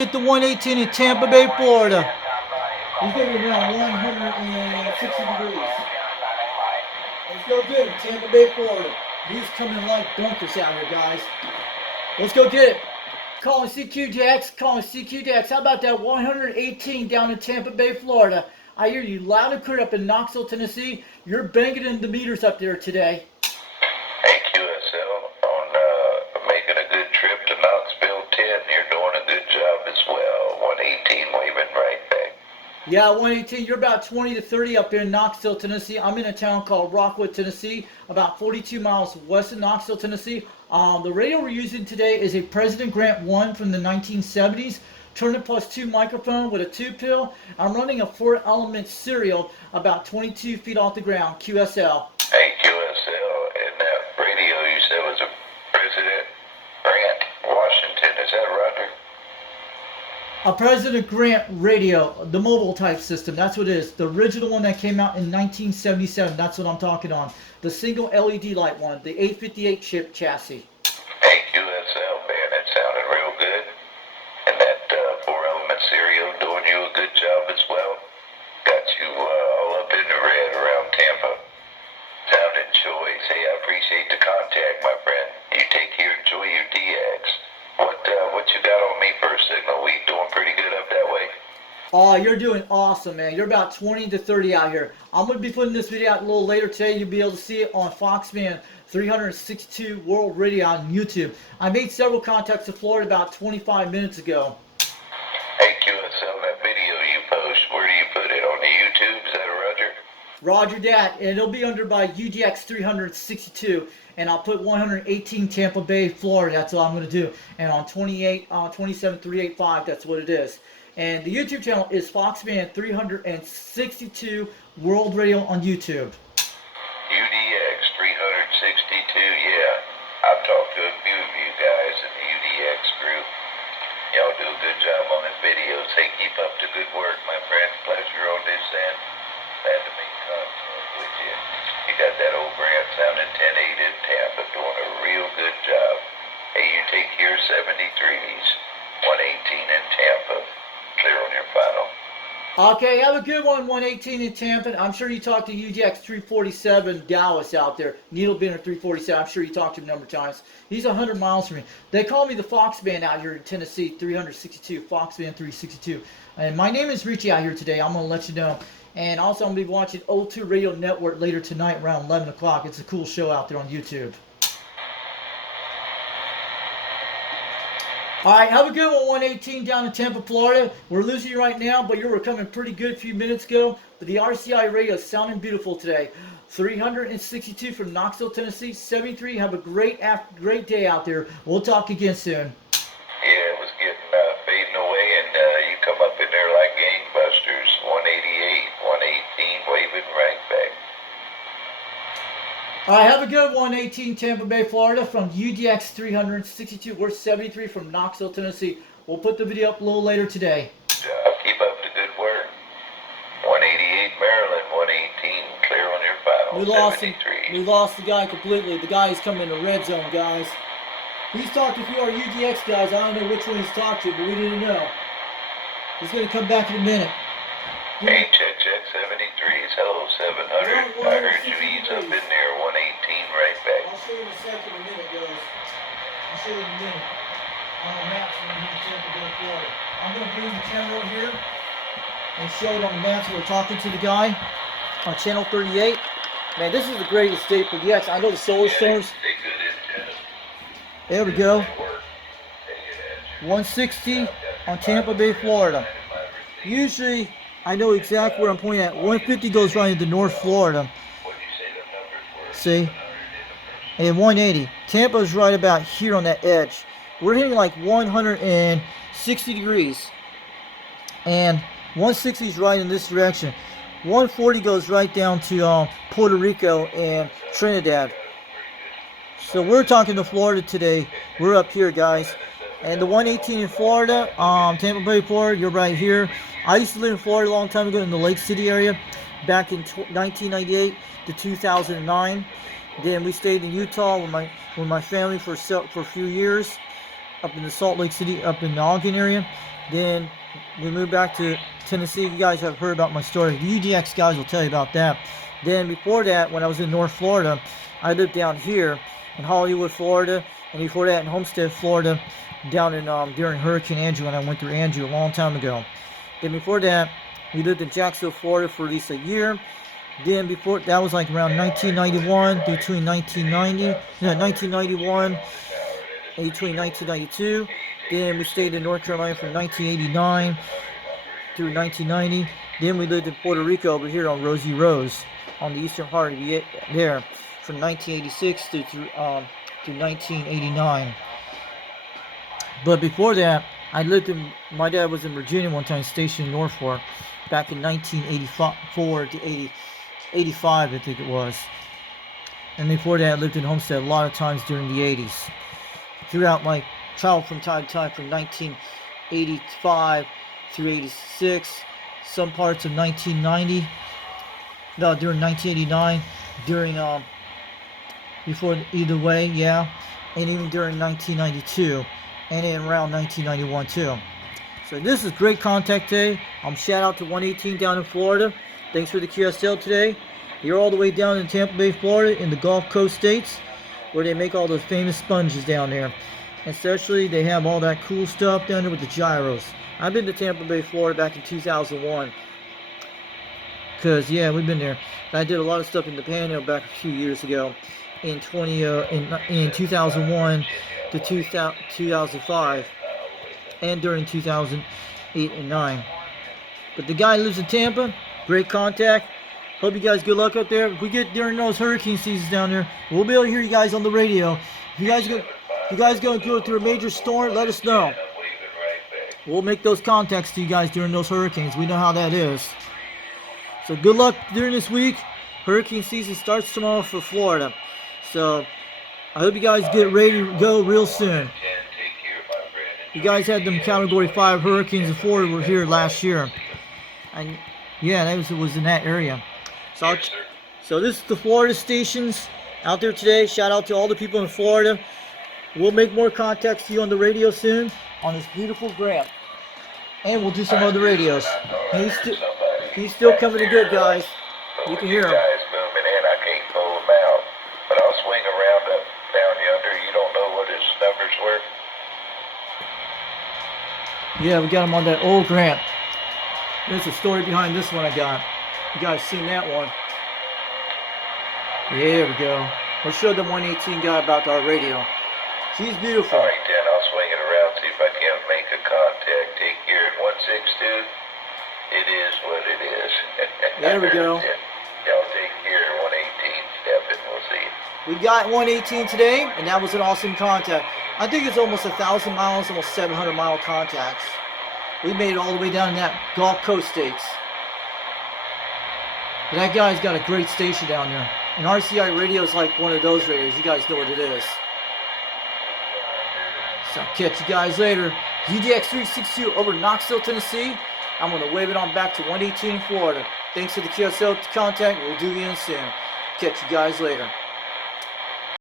Hit the 118 in Tampa Bay, Florida. He's going to be around 160 degrees. Let's go get it, Tampa Bay, Florida. He's coming like bunkers out here, guys. Let's go get it. Calling CQDX, calling CQDX. How about that 118 down in Tampa Bay, Florida? I hear you loud and clear up in Knoxville, Tennessee. You're banging in the meters up there today. Hey, QSL, on making a good trip to Knoxville 10. You're doing a good job as well. 118 waving right back. Yeah, 118. You're about 20 to 30 up there in Knoxville, Tennessee. I'm in a town called Rockwood, Tennessee, about 42 miles west of Knoxville, Tennessee. The radio we're using today is a President Grant 1 from the 1970s. Turner plus 2 microphone with a 2-pill. I'm running a 4-element serial about 22 feet off the ground, QSL. Hey, QSL, and that radio you said was a President Grant, Washington. Is that Roger? A President Grant radio, the mobile type system, that's what it is. The original one that came out in 1977, that's what I'm talking on. The single LED light one, the 858 chip chassis. Hey, QSL, man, that sounded real good. And that 4-element serial doing you a good job as well. Got you all up in the red around Tampa. Sounding choice. Hey, I appreciate the contact, my friend. You take care, enjoy your DX. What you got on me for a signal? We doing pretty good up that way? Oh, you're doing awesome, man. You're about 20 to 30 out here. I'm going to be putting this video out a little later today. You'll be able to see it on Foxman 362 World Radio on YouTube. I made several contacts to Florida about 25 minutes ago. Hey, QSL, that video you post, where do you put it? On the YouTube? Is that a Roger? Roger that, and it'll be under by UDX362, and I'll put 118 Tampa Bay, Florida. That's all I'm going to do. And on 27385, that's what it is. And the YouTube channel is Foxman 362 World Radio on YouTube. UDX362, yeah. I've talked to a few of you guys in the UDX group. Y'all do a good job on his videos. Hey, keep up the good work, my friend. Pleasure on this end. Glad to make content with you. You got that old Grant sounding 10-8 in Tampa, doing a real good job. Hey, you take care, 73s, 118 in Tampa. Clear on your final. Okay, have a good one, 118 in Tampa. I'm sure you talked to UDX 347 Dallas out there. Needle Bender 347. I'm sure you talked to him a number of times. He's 100 miles from me. They call me the Fox Band out here in Tennessee, 362, Fox Band 362. And my name is Richie out here today. I'm going to let you know. And also, I'm going to be watching O2 Radio Network later tonight around 11 o'clock. It's a cool show out there on YouTube. All right, have a good one, 118 down in Tampa, Florida. We're losing you right now, but you were coming pretty good a few minutes ago. But the RCI radio is sounding beautiful today. 362 from Knoxville, Tennessee. 73. Have a great day out there. We'll talk again soon. Yeah, it was getting fading away, and you come up in there like gangbusters. 188, 118, waving right back. All right, have a good 118 Tampa Bay, Florida from UDX 362. We're 73 from Knoxville, Tennessee. We'll put the video up a little later today. Good job. Keep up the good work. 188 Maryland, 118, clear on your final. We lost 73. We lost the guy completely. The guy is coming in the red zone, guys. He's talked to a few of our UDX guys. I don't know which one he's talked to, but we didn't know. He's going to come back in a minute. Hey, check 73s. Hello, 700. I heard you ease up in there. 118 right back. I'll show you in a second, in a minute, guys. I'll show you in a minute. On the maps when we're in Tampa Bay, Florida. I'm going to bring the camera over here and show it on the maps. We're talking to the guy on channel 38. Man, this is the greatest day for DX. I know the solar storms. There we go. 160 on Tampa Bay, Florida. Usually, I know exactly where I'm pointing at. 150 goes right into North Florida. See? And 180. Tampa's right about here on that edge. We're hitting like 160 degrees. And 160 is right in this direction. 140 goes right down to Puerto Rico and Trinidad. So we're talking to Florida today. We're up here, guys. And the 118 in Florida, Tampa Bay, Florida, you're right here. I used to live in Florida a long time ago in the Lake City area, back in 1998 to 2009. Then we stayed in Utah with my family for a few years, up in the Salt Lake City, up in the Ogden area. Then we moved back to Tennessee. You guys have heard about my story. The UDX guys will tell you about that. Then before that, when I was in North Florida, I lived down here in Hollywood, Florida, and before that in Homestead, Florida, down in during Hurricane Andrew, when I went through Andrew a long time ago. Then before that, we lived in Jacksonville, Florida for at least a year. Then before that was like around 1991, between 1991 and between 1992. Then we stayed in North Carolina from 1989 through 1990. Then we lived in Puerto Rico over here on Rosie Rose, on the eastern part of there, from 1986 to 1989. But before that, my dad was in Virginia one time, stationed in Norfolk, back in 1984 to 85, I think it was. And before that, I lived in Homestead a lot of times during the 80s. Throughout my childhood, from time to time, from 1985 through 86, some parts of 1990, no, during 1989, during, before, either way, yeah, and even during 1992, and then around 1991 too. So this is great contact day. Shout out to 118 down in Florida. Thanks for the QSL today. You're all the way down in Tampa Bay, Florida, in the Gulf Coast states, where they make all those famous sponges down there. Especially, they have all that cool stuff down there with the gyros. I've been to Tampa Bay, Florida back in 2001. Because, yeah, we've been there. I did a lot of stuff in the Panhandle back a few years ago. In 2001 to 2005. And during 2008 and 9. But the guy lives in Tampa. Great contact. Hope you guys good luck up there. If we get during those hurricane seasons down there, we'll be able to hear you guys on the radio. If you guys going to go through a major storm, let us know. We'll make those contacts to you guys during those hurricanes. We know how that is. So good luck during this week. Hurricane season starts tomorrow for Florida. So I hope you guys get ready to go real soon. You guys had them Category 5 hurricanes in Florida were here last year. And yeah, that was in that area. So this is the Florida stations out there today. Shout out to all the people in Florida. We'll make more contacts to you on the radio soon on this beautiful grant. And we'll do some other radios. He's still coming in good, guys. You can hear him. Guys moving in, I can't pull them out. But I'll swing around up down yonder. You don't know what his numbers were? Yeah, we got him on that old grant. There's a story behind this one I got. You guys seen that one? There we go. We'll show the 118 guy about our radio. She's beautiful. All right, then I'll swing it around, see if I can't make a contact. Take care at 162. It is what it is. There we go. Y'all take care at 118. Step it. We'll see you. We got 118 today, and that was an awesome contact. I think it's almost 1,000 miles, almost 700 mile contacts. We made it all the way down in that Gulf Coast states. But that guy's got a great station down there. And RCI radio is like one of those radios. You guys know what it is. So I'll catch you guys later. UDX362 over Knoxville, Tennessee. I'm going to wave it on back to 118 Florida. Thanks for the QSL contact. We'll do it again soon. Catch you guys later.